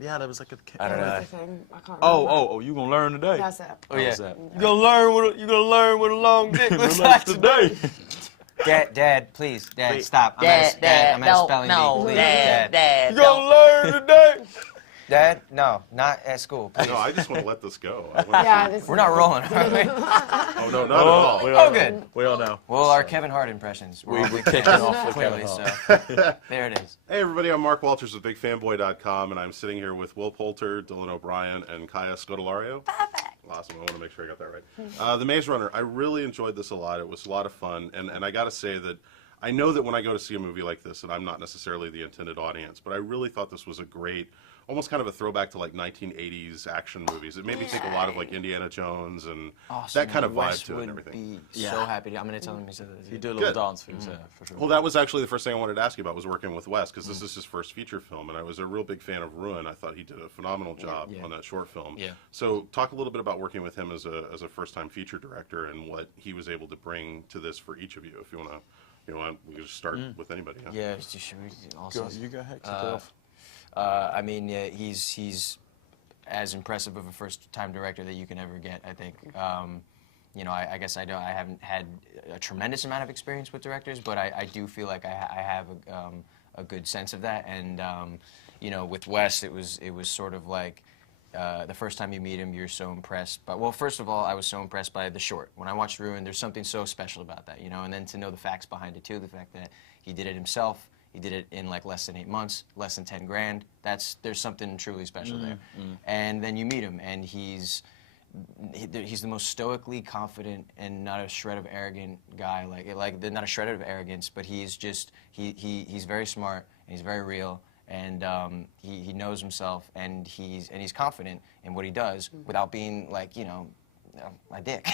Yeah, that was like a. I don't know. That's the thing. I can't remember. Oh, you gonna learn today? That's it. Oh yeah. How's that? You gonna learn what a long dick looks like today. Dad, please, Dad, stop. I'm at a spelling bee. Please, Dad. You gonna learn today? Dad, no, not at school, please. No, I just want to let this go. We're not rolling, are we? Oh, no, not at all. Oh, good. We all know. Well, our Kevin Hart impressions. We're kicking off with clearly, Kevin so there it is. Hey, everybody, I'm Mark Walters with Bigfanboy.com, and I'm sitting here with Will Poulter, Dylan O'Brien, and Kaya Scodelario. Perfect. Awesome. I want to make sure I got that right. The Maze Runner, I really enjoyed this a lot. It was a lot of fun, and I got to say that I know that when I go to see a movie like this, and I'm not necessarily the intended audience, but I really thought this was a great, almost kind of a throwback to like 1980s action movies. It made me think a lot of like Indiana Jones and that kind of vibe to it and everything. So happy. I'm going to tell him he said that. You do a little dance for for sure. Well, that was actually the first thing I wanted to ask you about was working with Wes, because this is his first feature film, and I was a real big fan of Ruin. I thought he did a phenomenal job on that short film. Yeah. So talk a little bit about working with him as a first-time feature director and what he was able to bring to this for each of you. If you want to, we can just start with anybody. Yeah, should we also? You go ahead, kick it off. I mean, yeah, he's as impressive of a first-time director that you can ever get, I think. I guess I haven't had a tremendous amount of experience with directors, but I do feel like I have a good sense of that. And with Wes, it was sort of like the first time you meet him, you're so impressed. But well, first of all, I was so impressed by the short. When I watched Ruin, there's something so special about that, and then to know the facts behind it too, the fact that he did it himself. He did it in like less than 8 months, less than 10 grand. There's something truly special there. And then you meet him, and he's the most stoically confident and not a shred of arrogant guy. Not a shred of arrogance, but he's just he's very smart and he's very real, and he knows himself, and he's confident in what he does without being like a dick.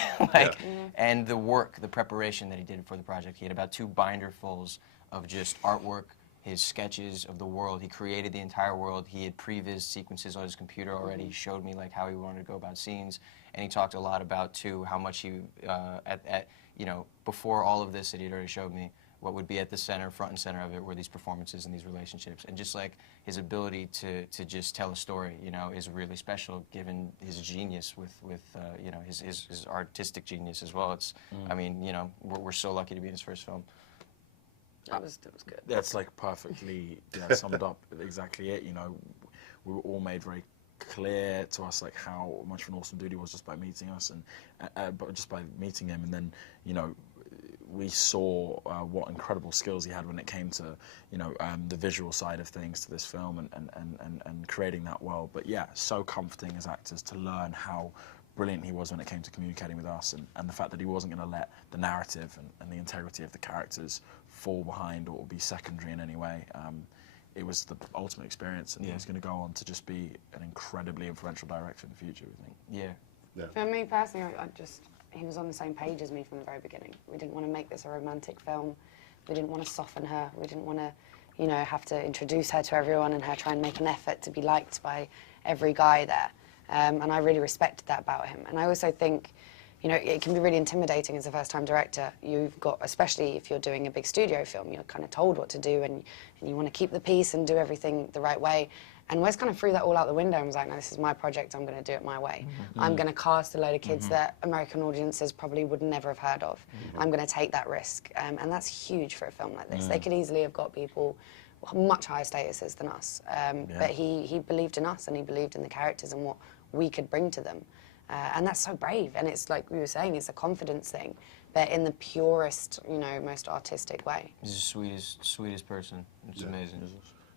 And the preparation that he did for the project. He had about 2 binderfuls of just artwork, his sketches of the world. He created the entire world. He had previs sequences on his computer already. He showed me like how he wanted to go about scenes, and he talked a lot about too how much he before all of this that he'd already showed me, what would be at the center, front and center of it were these performances and these relationships, and just like his ability to just tell a story, is really special given his genius with his artistic genius as well. It's I mean we're so lucky to be in his first film. That was good. That's like perfectly summed up exactly it. We were all made very clear to us like how much of an awesome dude he was just by meeting us, and but just by meeting him, and then we saw what incredible skills he had when it came to the visual side of things to this film and creating that world. But yeah, so comforting as actors to learn how brilliant he was when it came to communicating with us, and the fact that he wasn't going to let the narrative and the integrity of the characters fall behind or be secondary in any way. It was the ultimate experience, and he's going to go on to just be an incredibly influential director in the future, I think. Yeah. For me personally, he was on the same page as me from the very beginning. We didn't want to make this a romantic film. We didn't want to soften her. We didn't want to, have to introduce her to everyone and her try and make an effort to be liked by every guy there. And I really respected that about him. And I also think, it can be really intimidating as a first-time director. You've got, especially if you're doing a big studio film, you're kind of told what to do, and you want to keep the peace and do everything the right way. And Wes kind of threw that all out the window and was like, no, this is my project, I'm going to do it my way. I'm going to cast a load of kids that American audiences probably would never have heard of. I'm going to take that risk. And that's huge for a film like this. They could easily have got people much higher statuses than us. But he believed in us, and he believed in the characters and what we could bring to them. And that's so brave, and it's like we were saying, it's a confidence thing, but in the purest, most artistic way. He's the sweetest person. It's amazing.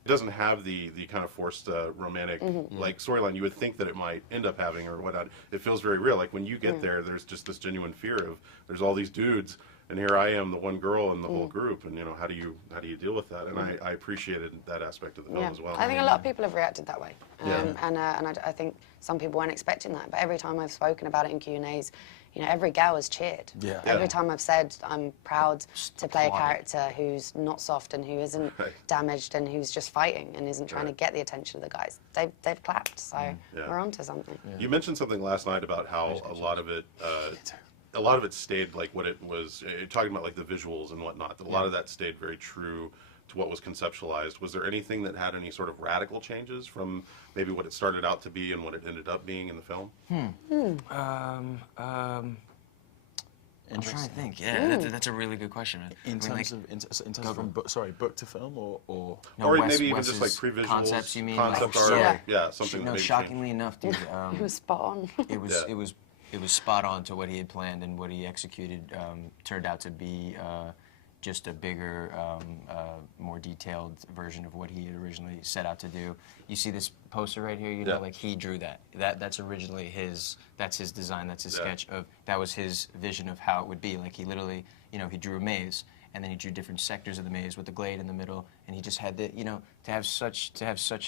It doesn't have the kind of forced romantic like storyline you would think that it might end up having or whatnot. It feels very real. Like when you get there, there's just this genuine fear of there's all these dudes, and here I am, the one girl in the whole group, and how do you deal with that? And I appreciated that aspect of the film as well. I think a lot of people have reacted that way, and I think some people weren't expecting that. But every time I've spoken about it in Q&As, every gal has cheered. Every time I've said I'm proud to play a character who's not soft and who isn't damaged and who's just fighting and isn't trying to get the attention of the guys, they've clapped. So we're onto something. You mentioned something last night about how a lot of it stayed like what it was, talking about like the visuals and whatnot. A lot of that stayed very true to what was conceptualized. Was there anything that had any sort of radical changes from maybe what it started out to be and what it ended up being in the film? I'm trying to think. Yeah, that's a really good question. In terms of from book to film, or No, or Wes- maybe even Wes's just like pre-visuals, concepts. You mean concept like, art, yeah. something. No, that maybe shockingly enough, dude. It was spot on. It was Yeah. it was spot on to what he had planned, and what he executed turned out to be just a bigger, more detailed version of what he had originally set out to do. You see this poster right here, you know, Yeah. like he drew that. That's originally that's his design, that's his Yeah. sketch of, that was his vision of how it would be. Like he literally, you know, he drew a maze, and then he drew different sectors of the maze with the glade in the middle, and he just had the, you know, to have such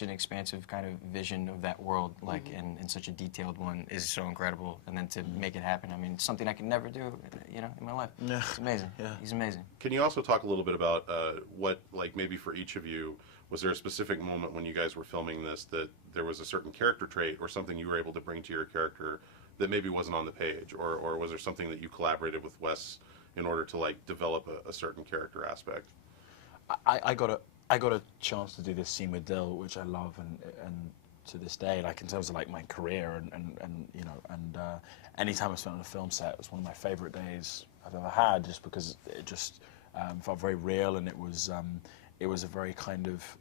an expansive kind of vision of that world, like, and such a detailed one is so incredible. And then to make it happen, I mean, it's something I could never do, you know, in my life. Yeah. It's amazing. Yeah. He's amazing. Can you also talk a little bit about what, like maybe for each of you, was there a specific moment when you guys were filming this that there was a certain character trait or something you were able to bring to your character that maybe wasn't on the page, or was there something that you collaborated with Wes in order to like develop a certain character aspect? I got a chance to do this scene with Dill, which I love, and to this day, like in terms of like my career and you know, and anytime I spent on a film set, it was one of my favorite days I've ever had, just because it just felt very real, and it was a very kind of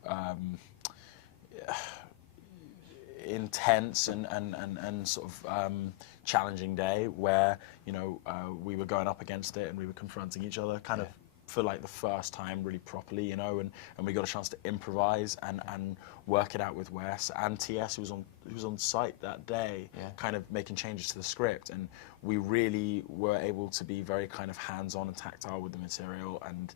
intense and sort of challenging day where, you know, we were going up against it and we were confronting each other kind of for like the first time really properly, you know, and we got a chance to improvise and work it out with Wes and TS, who was on site that day, kind of making changes to the script, and we really were able to be very kind of hands-on and tactile with the material, and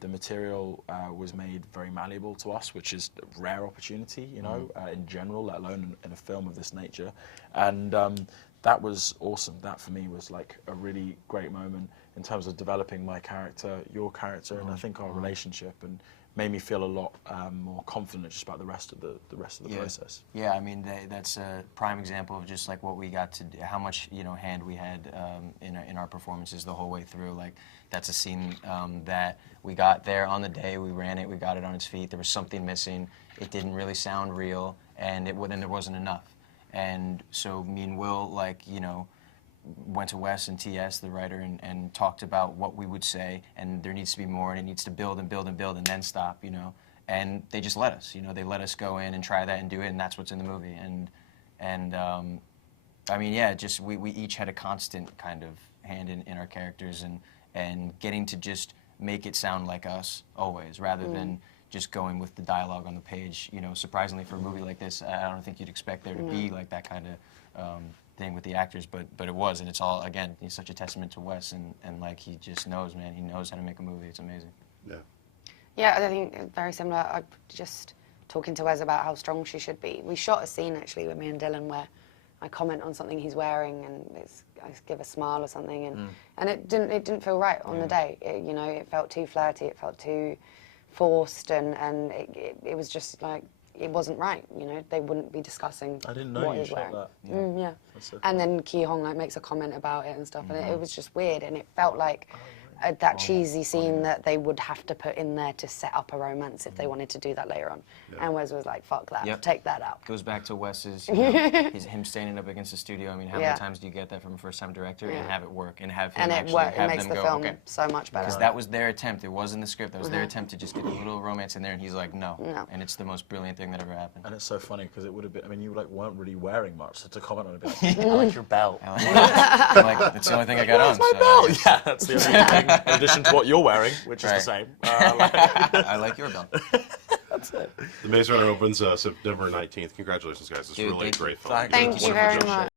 the material was made very malleable to us, which is a rare opportunity, you know, in general, let alone in a film of this nature, and that was awesome. That for me was like a really great moment in terms of developing my character, your character, and I think our relationship, and made me feel a lot more confident just about the rest of the process. Yeah, I mean that's a prime example of just like what we got to do, how much, you know, hand we had in our performances the whole way through. Like that's a scene that we got there on the day, we ran it, we got it on its feet. There was something missing. It didn't really sound real, and there wasn't enough. And so me and Will, like, you know, went to Wes and TS, the writer, and talked about what we would say, and there needs to be more, and it needs to build and build and build and then stop, you know. And they just let us, you know, they let us go in and try that and do it, and that's what's in the movie. And I mean, yeah, just we each had a constant kind of hand in our characters, and getting to just make it sound like us always, rather than just going with the dialogue on the page. You know, surprisingly for a movie like this, I don't think you'd expect there to be like that kind of thing with the actors, but it was, and it's all, again, he's such a testament to Wes, and like he just knows, man, he knows how to make a movie. It's amazing. Yeah. Yeah, I think very similar. I just talking to Wes about how strong she should be. We shot a scene actually with me and Dylan where I comment on something he's wearing, and I give a smile or something, and it didn't feel right on the day. You know, it felt too flirty, it felt too forced, and it was just like, it wasn't right, you know. They wouldn't be discussing I didn't know what you he's shot wearing. that. Yeah. That's so And then Ki Hong like makes a comment about it and stuff, and it was just weird, and it felt like that cheesy scene that they would have to put in there to set up a romance if they wanted to do that later on. And Wes was like, fuck that, take that out. Goes back to Wes's, you know, him standing up against the studio. I mean, how many times do you get that from a first-time director and have it work, and have him And actually it have makes them the go, film okay. so much better. Because that was their attempt. It was in the script. That was their attempt to just get a little romance in there, and he's like, no. And it's the most brilliant thing that ever happened. And it's so funny because it would have been, I mean, you like weren't really wearing much, so to comment on it, like, I like your belt. Like, that's the only thing I got on. Where's my belt? Yeah, that's the only thing, in addition to what you're wearing, which is the same. I like your belt. That's it. The Maze Runner opens September 19th. Congratulations, guys. It's Dude, really a thank you. great film. Thank you very much.